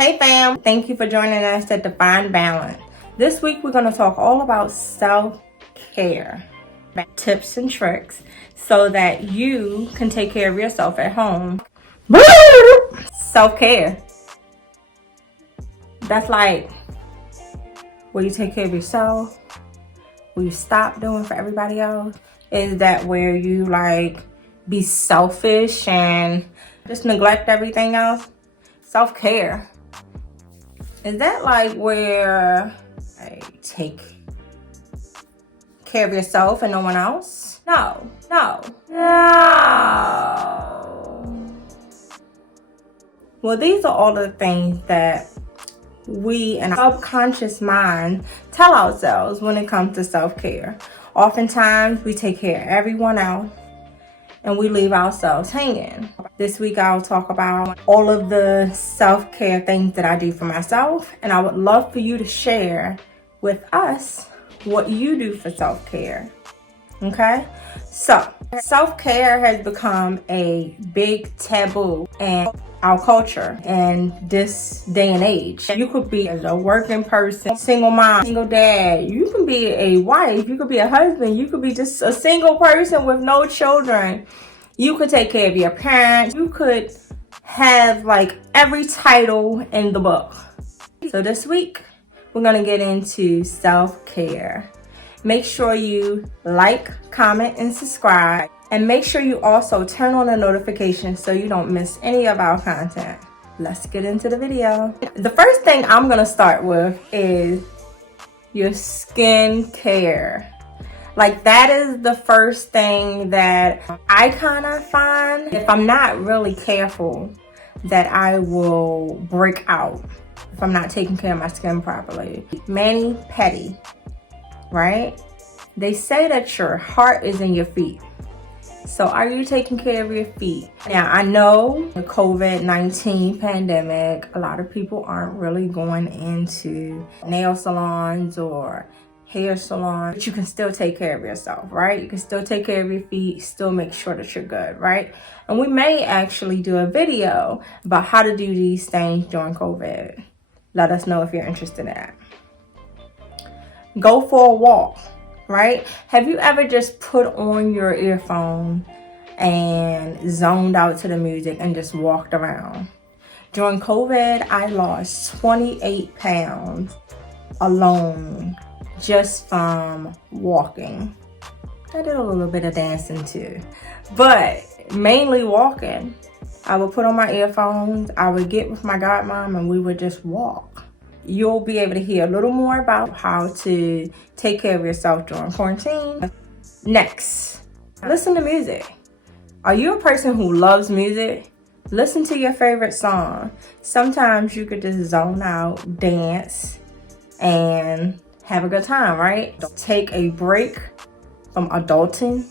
Hey fam, thank you for joining us at Define Balance. This week we're going to talk all about self-care, tips and tricks so that you can take care of yourself at home. Self-care. That's like where you take care of yourself, where you stop doing for everybody else. Is that where you like be selfish and just neglect everything else? Self-care. Is that like where I take care of yourself and no one else? No. Well, these are all the things that we in our subconscious mind tell ourselves when it comes to self-care. Oftentimes we take care of everyone else and we leave ourselves hanging. This week I'll talk about all of the self-care things that I do for myself, and I would love for you to share with us what you do for self-care. Okay? So, self-care has become a big taboo in our culture and this day and age. You could be a working person, single mom, single dad. You can be a wife. You could be a husband. You could be just a single person with no children. You could take care of your parents. You could have like every title in the book. So this week, we're going to get into self-care. Make sure you like, comment, and subscribe. And make sure you also turn on the notifications so you don't miss any of our content. Let's get into the video. The first thing I'm gonna start with is your skin care. Like that is the first thing that I kind of find, if I'm not really careful, that I will break out if I'm not taking care of my skin properly. Mani-pedi, right? They say that your heart is in your feet. So are you taking care of your feet? Now, I know the COVID-19 pandemic, a lot of people aren't really going into nail salons or hair salons, but you can still take care of yourself, right? You can still take care of your feet, still make sure that you're good, right? And we may actually do a video about how to do these things during COVID. Let us know if you're interested in that. Go for a walk. Right? Have you ever just put on your earphone and zoned out to the music and just walked around? During COVID, I lost 28 pounds alone just from walking. I did a little bit of dancing too, but mainly walking. I would put on my earphones, I would get with my godmom and we would just walk. You'll be able to hear a little more about how to take care of yourself during quarantine. Next, listen to music. Are you a person who loves music? Listen to your favorite song. Sometimes you could just zone out, dance, and have a good time, right? Take a break from adulting,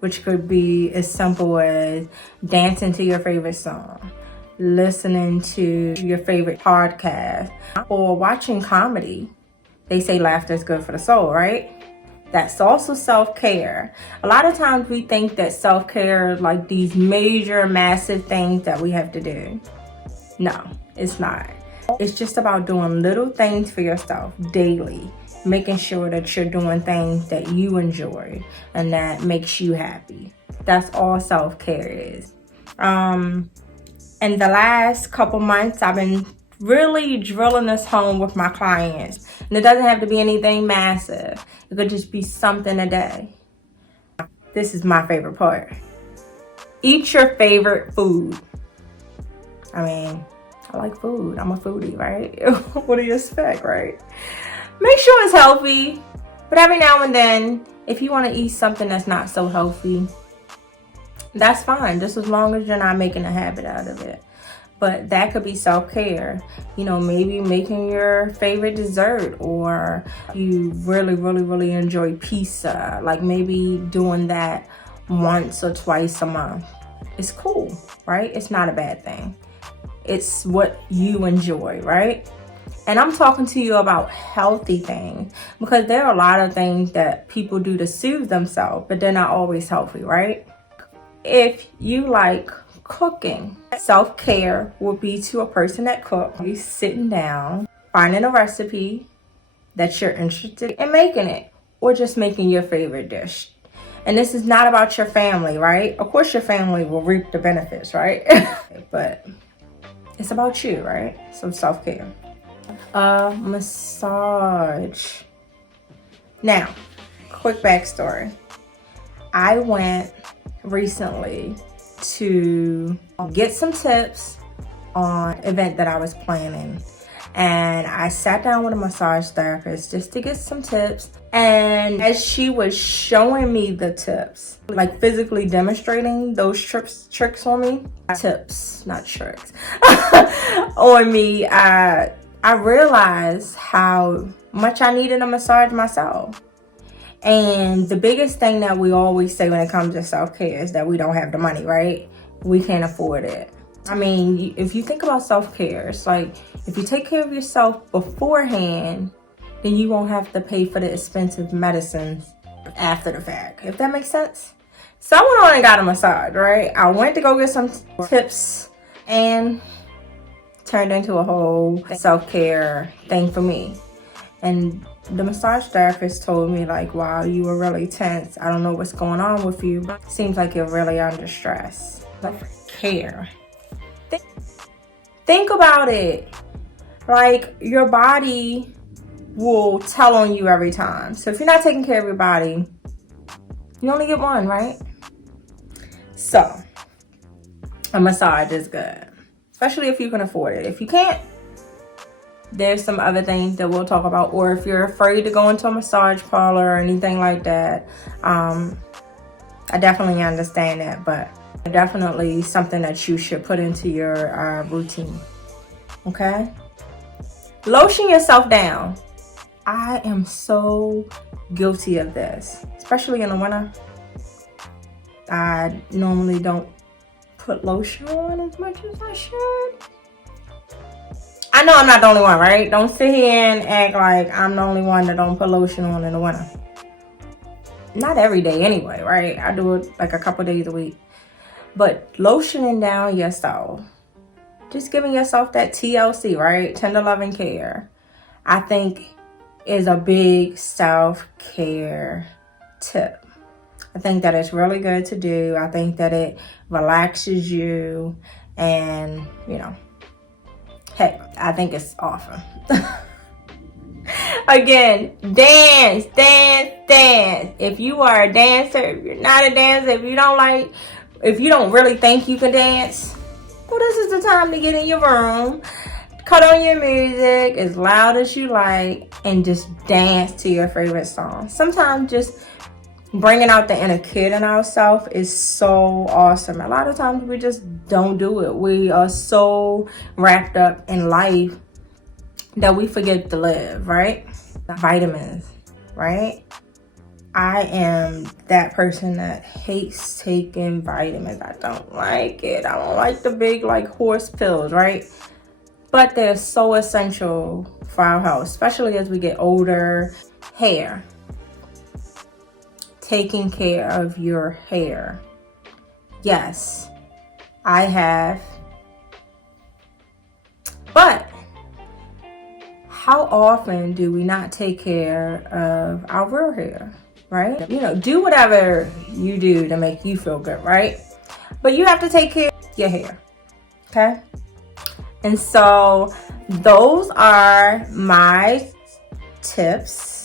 which could be as simple as dancing to your favorite song, listening to your favorite podcast, or watching comedy. They say laughter is good for the soul, right? That's also self-care. A lot of times we think that self-care is like these major, massive things that we have to do. No, it's not. It's just about doing little things for yourself daily, making sure that you're doing things that you enjoy and that makes you happy. That's all self-care is. In the last couple months, I've been really drilling this home with my clients. And it doesn't have to be anything massive. It could just be something a day. This is my favorite part. Eat your favorite food. I mean, I like food. I'm a foodie, right? What do you expect, right? Make sure it's healthy. But every now and then, if you want to eat something that's not so healthy, that's fine, just as long as you're not making a habit out of it. But that could be self-care. You know, maybe making your favorite dessert, or you really enjoy pizza. Like maybe doing that once or twice a month. It's cool, right? It's not a bad thing. It's what you enjoy, right? And I'm talking to you about healthy things, because there are a lot of things that people do to soothe themselves, but they're not always healthy, right? If you like cooking, Self-care would be to a person that cooks. You sitting down, finding a recipe that you're interested in making it, or just making your favorite dish. And this is not about your family, right? Of course your family will reap the benefits, right? But it's about you, right? So self-care. Massage. Now, quick backstory. I went recently to get some tips on an event that I was planning. And I sat down with a massage therapist just to get some tips. And as she was showing me the tips, like physically demonstrating those tricks on me, tips, not tricks, on me, I realized how much I needed a massage myself. And the biggest thing that we always say when it comes to self-care is that we don't have the money, right? We can't afford it. I mean, if you think about self-care, it's like if you take care of yourself beforehand, then you won't have to pay for the expensive medicines after the fact, if that makes sense. So I went on and got a massage, right? I went to go get some tips and turned into a whole self-care thing for me. And the massage therapist told me, like, wow, you were really tense. I don't know what's going on with you, but it seems like you're really under stress. Self-care. Think about it. Like, your body will tell on you every time. So if you're not taking care of your body, you only get one, right? So a massage is good, especially if you can afford it. If you can't, there's some other things that we'll talk about. Or if you're afraid to go into a massage parlor or anything like that, I definitely understand that, but definitely something that you should put into your routine. Okay? Lotion yourself down. I am so guilty of this, especially in the winter. I normally don't put lotion on as much as I should. I know I'm not the only one, right? Don't sit here and act like I'm the only one that don't put lotion on in the winter. Not every day anyway, right? I do it like a couple days a week. But lotioning down yourself, just giving yourself that TLC, right? Tender loving care, I think is a big self-care tip. I think that it's really good to do. I think that it relaxes you and, you know, heck, I think it's awesome. Again, dance. If you are a dancer, if you're not a dancer, if you don't really think you can dance, well, this is the time to get in your room, cut on your music as loud as you like, and just dance to your favorite song. Sometimes just bringing out the inner kid in ourselves is so awesome. A lot of times we just don't do it. We are so wrapped up in life that we forget to live, right? Vitamins, right? I am that person that hates taking vitamins. I don't like it. I don't like the big, like, horse pills, right? But they're so essential for our health, especially as we get older. Hair. Taking care of your hair. Yes, I have. But how often do we not take care of our real hair, right? You know, do whatever you do to make you feel good, right? But you have to take care of your hair, okay? And so those are my tips.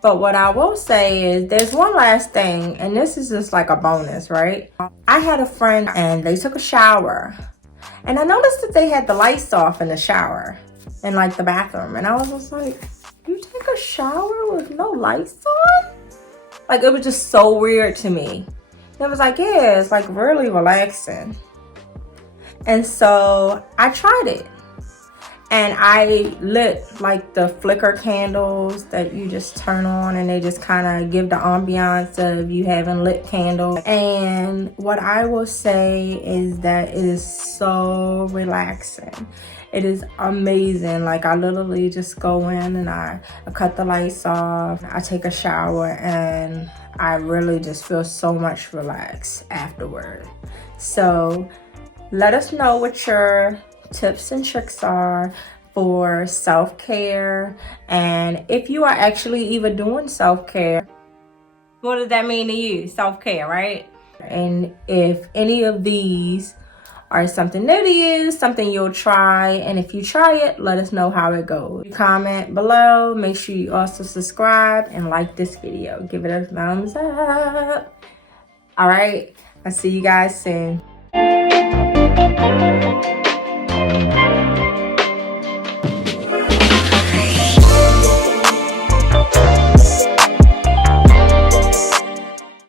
But what I will say is there's one last thing, and this is just like a bonus, right? I had a friend and they took a shower, and I noticed that they had the lights off in the shower, in like the bathroom. And I was just like, you take a shower with no lights on? Like, it was just so weird to me. It was like, yeah, it's like really relaxing. And so I tried it. And I lit like the flicker candles that you just turn on and they just kind of give the ambiance of you having lit candles. And what I will say is that it is so relaxing. It is amazing. Like, I literally just go in and I cut the lights off. I take a shower and I really just feel so much relaxed afterward. So Let us know what your tips and tricks are for self-care, and if you are actually even doing self-care. What does that mean to you? Self-care, right? And if any of these are something new to you, something you'll try, and if you try it, let us know how it goes. Comment below. Make sure you also subscribe and like this video. Give it a thumbs up. All right, I'll see you guys soon.